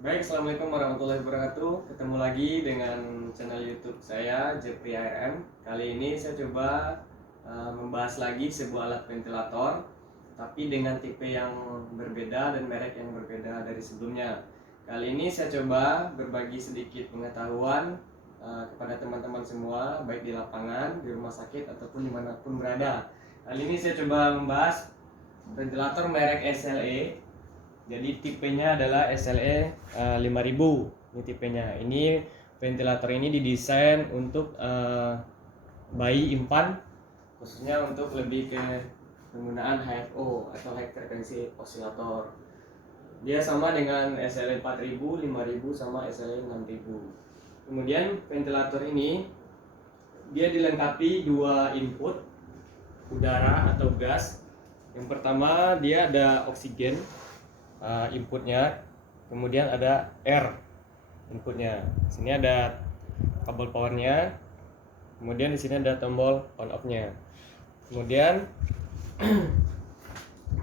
Baik, Assalamualaikum warahmatullahi wabarakatuh. Ketemu lagi dengan channel YouTube saya, Jepri ARM. Kali ini saya coba membahas lagi sebuah alat ventilator, tapi dengan tipe yang berbeda dan merek yang berbeda dari sebelumnya. Kali ini saya coba berbagi sedikit pengetahuan kepada teman-teman semua, baik di lapangan, di rumah sakit, ataupun dimanapun berada. Kali ini saya coba membahas ventilator merek SLE. Jadi tipenya adalah SLE 5000. Ini tipenya. Ini ventilator ini didesain untuk bayi infan, khususnya untuk lebih ke penggunaan HFO atau high frequency oscillator. Dia sama dengan SLE 4000, 5000 sama SLE 6000. Kemudian ventilator ini dia dilengkapi dua input udara atau gas. Yang pertama dia ada oksigen inputnya, kemudian ada air inputnya. Di sini ada kabel powernya, kemudian di sini ada tombol on off-nya. Kemudian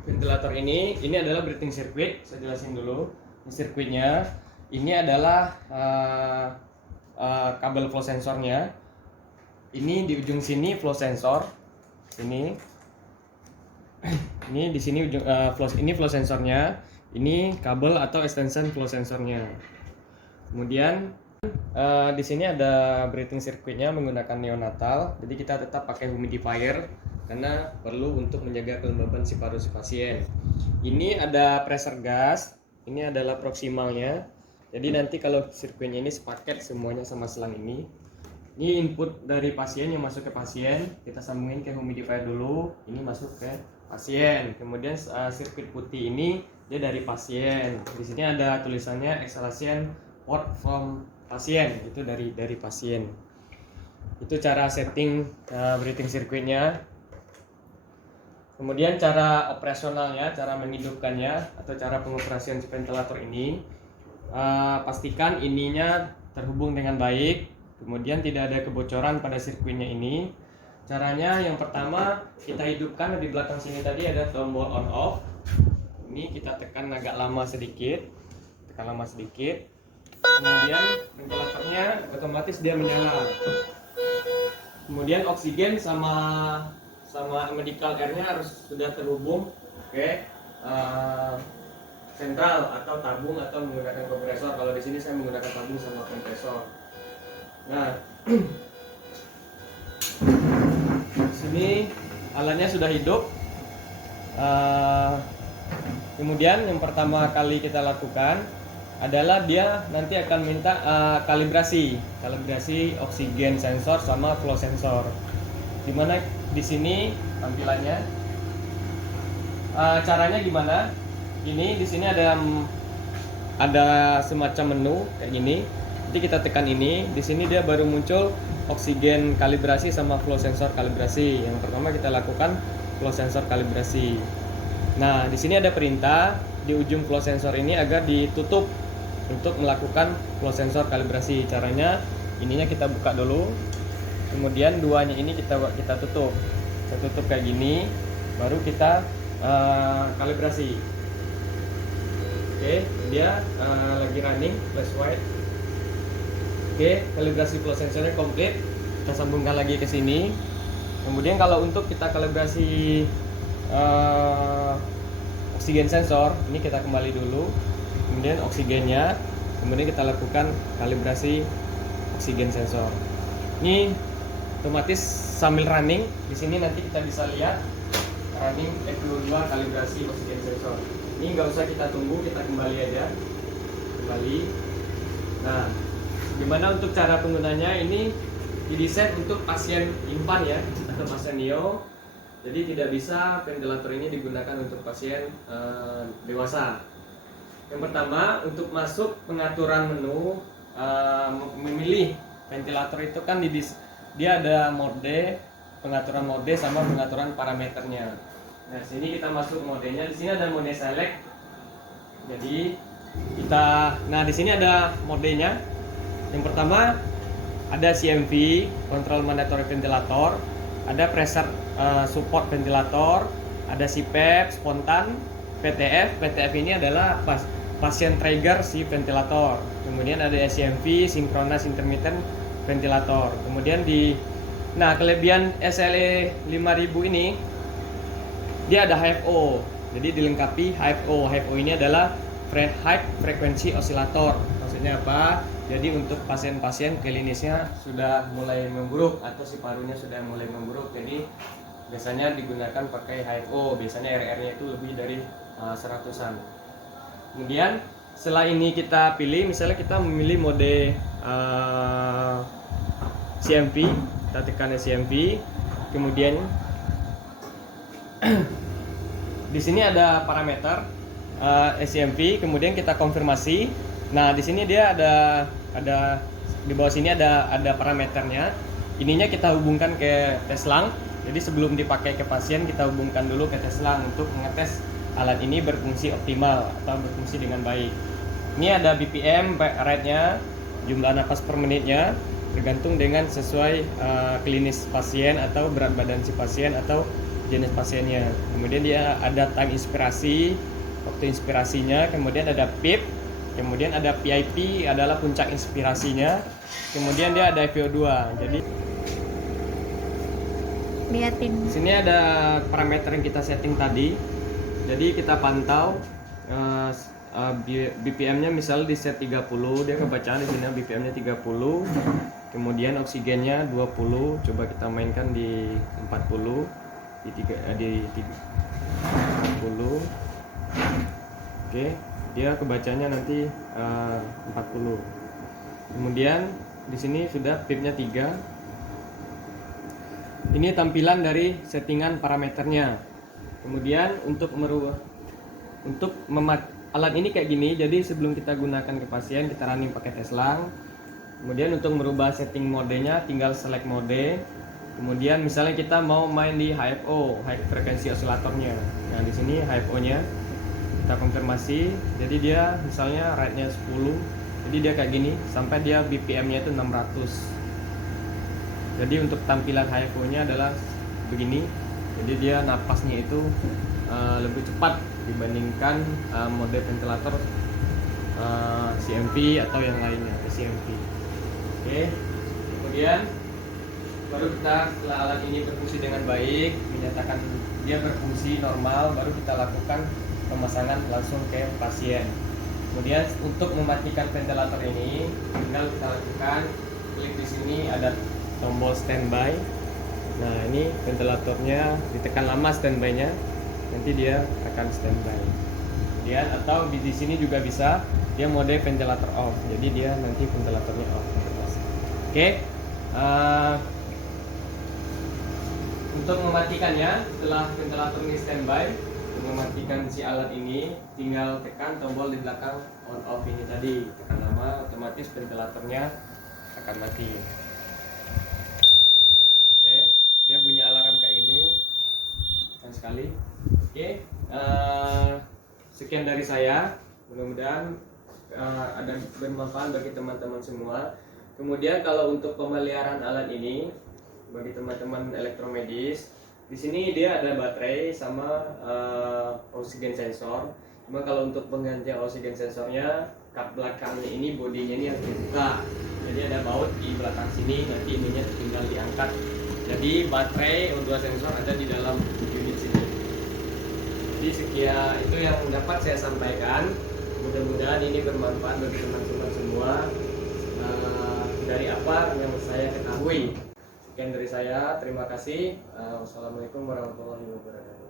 ventilator ini adalah breathing circuit. Saya jelasin dulu. Ini sirkuitnya, ini adalah kabel flow sensornya. Ini di ujung sini flow sensor. Ini di sini ujung flow sensornya. Ini kabel atau extension flow sensornya. Kemudian di sini ada breathing circuitnya menggunakan neonatal. Jadi kita tetap pakai humidifier karena perlu untuk menjaga kelembaban si paru si pasien. Ini ada pressure gas. Ini adalah proximalnya. Jadi nanti kalau sirkuitnya ini sepaket semuanya sama selang ini. Ini input dari pasien yang masuk ke pasien. Kita sambungin ke humidifier dulu. Ini masuk ke pasien. Kemudian sirkuit putih ini dia dari pasien. Di sini ada tulisannya exhalation port from pasien. Itu dari pasien. Itu cara setting breathing circuitnya. Kemudian cara operasionalnya, cara menghidupkannya atau cara pengoperasian si ventilator ini, pastikan ininya terhubung dengan baik. Kemudian tidak ada kebocoran pada sirkuitnya ini. Caranya yang pertama kita hidupkan di belakang sini tadi ada tombol on off. Ini kita tekan agak lama sedikit. Kemudian ventilatornya otomatis dia menyala. Kemudian oksigen sama medical airnya harus sudah terhubung ke sentral atau tabung atau menggunakan kompresor. Kalau di sini saya menggunakan tabung sama kompresor. Nah, di sini alatnya sudah hidup. Kemudian yang pertama kali kita lakukan adalah dia nanti akan minta kalibrasi oksigen sensor sama flow sensor. Dimana di sini tampilannya, caranya gimana? Ini di sini ada semacam menu kayak gini. Jadi kita tekan ini, di sini dia baru muncul oksigen kalibrasi sama flow sensor kalibrasi. Yang pertama kita lakukan flow sensor kalibrasi. Nah, di sini ada perintah di ujung flow sensor ini agar ditutup untuk melakukan flow sensor kalibrasi. Caranya ininya kita buka dulu. Kemudian duanya ini kita tutup. Kita tutup kayak gini, baru kita kalibrasi. Oke, dia lagi running flash white. Oke, kalibrasi flow sensornya komplit. Kita sambungkan lagi ke sini. Kemudian kalau untuk kita kalibrasi oksigen sensor, ini kita kembali dulu. Kemudian oksigennya, kemudian kita lakukan kalibrasi oksigen sensor. Ini otomatis sambil running. Di sini nanti kita bisa lihat running F22 kalibrasi oksigen sensor. Ini nggak usah kita tunggu, kita kembali aja. Nah, gimana untuk cara penggunanya? Ini didesain untuk pasien infan ya, atau pasien neo. Jadi tidak bisa ventilator ini digunakan untuk pasien dewasa. Yang pertama, untuk masuk pengaturan menu, memilih ventilator itu kan dia ada mode, pengaturan mode sama pengaturan parameternya. Nah, sini kita masuk modenya. Di sini ada mode select. Jadi di sini ada modenya. Yang pertama ada CMV, control mandatory ventilator, ada pressure support ventilator, ada CPAP, spontan, PTF. PTF ini adalah pasien trigger si ventilator. Kemudian ada SCMV, synchronous intermittent ventilator. Kemudian kelebihan SLE 5000 ini dia ada HFO. Jadi dilengkapi HFO. HFO ini adalah high frequency oscillator. Maksudnya apa? Jadi untuk pasien-pasien klinisnya sudah mulai memburuk atau si parunya sudah mulai memburuk. Jadi biasanya digunakan pakai HFO. Biasanya RR-nya itu lebih dari 100-an. Kemudian setelah ini kita pilih, misalnya kita memilih mode CMV, kita tekan CMV, kemudian di sini ada parameter SCMV, kemudian kita konfirmasi. Nah di sini dia ada di bawah sini ada parameternya. Ininya kita hubungkan ke Teslang. Jadi sebelum dipakai ke pasien kita hubungkan dulu ke Teslang untuk mengetes alat ini berfungsi optimal atau berfungsi dengan baik. Ini ada BPM, rate-nya, jumlah napas per menitnya, tergantung dengan sesuai klinis pasien atau berat badan si pasien atau jenis pasiennya. Kemudian dia ada time inspirasi, waktu inspirasinya, kemudian ada PIP, kemudian ada PIP adalah puncak inspirasinya, kemudian dia ada VO2. Jadi liatin. Sini ada parameter yang kita setting tadi. Jadi kita pantau BPM-nya misalnya di set 30, dia kebacaan di sini BPM-nya 30. Kemudian oksigennya 20, coba kita mainkan di 40, di 40. Oke, dia kebacanya nanti 40. Kemudian di sini sudah PIP-nya 3. Ini tampilan dari settingan parameternya. Kemudian untuk alat ini kayak gini. Jadi sebelum kita gunakan ke pasien kita running pakai Teslang. Kemudian untuk merubah setting modenya tinggal select mode. Kemudian misalnya kita mau main di HFO, high frequency oscillatornya. Nah di sini HFO-nya kita konfirmasi. Jadi dia misalnya rate-nya 10. Jadi dia kayak gini sampai dia BPM-nya itu 600. Jadi untuk tampilan HFO-nya adalah begini. Jadi dia napasnya itu lebih cepat dibandingkan mode ventilator CMV atau yang lainnya, CMV. Oke. Kemudian baru kita setelah alat ini berfungsi dengan baik, menyatakan dia berfungsi normal, baru kita lakukan pemasangan langsung ke pasien. Kemudian untuk mematikan ventilator ini tinggal kita lakukan klik di sini ada tombol standby. Nah ini ventilatornya ditekan lama standby-nya, nanti dia akan standby. Kemudian atau di sini juga bisa dia mode ventilator off, jadi dia nanti ventilatornya off. Oke. Untuk mematikannya setelah ventilator ini standby, untuk mematikan si alat ini tinggal tekan tombol di belakang on off ini tadi, tekan lama otomatis ventilatornya akan mati. Dia bunyi alarm kayak ini, tekan sekali. Oke, sekian dari saya. Mudah-mudahan ada bermanfaat bagi teman-teman semua. Kemudian kalau untuk pemeliharaan alat ini bagi teman-teman elektromedis, di sini dia ada baterai sama oksigen sensor. Cuma kalau untuk penggantian oksigen sensornya, kap belakangnya ini bodinya ini harus dibuka. Jadi ada baut di belakang sini, nanti ininya tinggal diangkat. Jadi baterai O2 sensor ada di dalam unit sini. Jadi sekian itu yang dapat saya sampaikan. Mudah-mudahan ini bermanfaat bagi teman-teman semua dari apa yang saya ketahui. Sekian dari saya, terima kasih. Wassalamualaikum warahmatullahi wabarakatuh.